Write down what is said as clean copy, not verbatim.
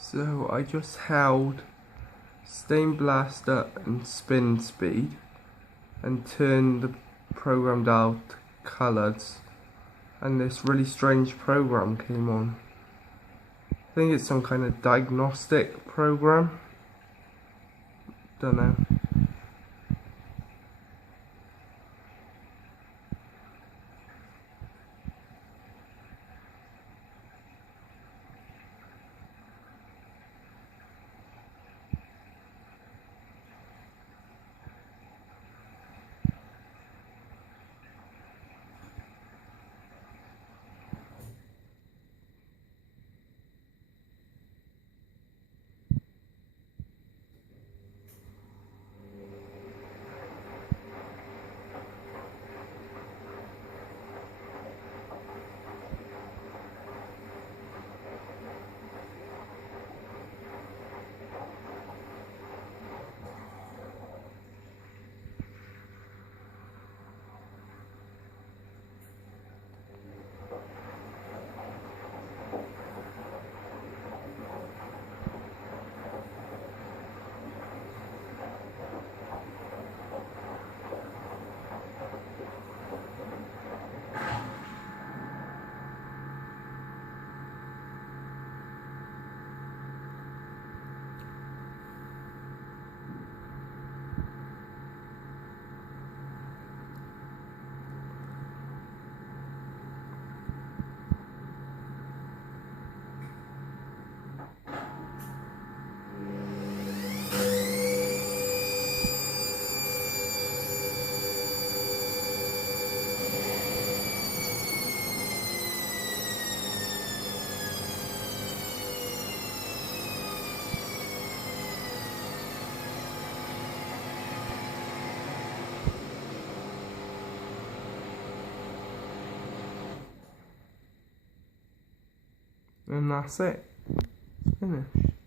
So I just held Stain Blaster and Spin Speed and turned the program down to colours, and this really strange program came on. I think it's some kind of diagnostic program. Don't know. And that's it. It's finished.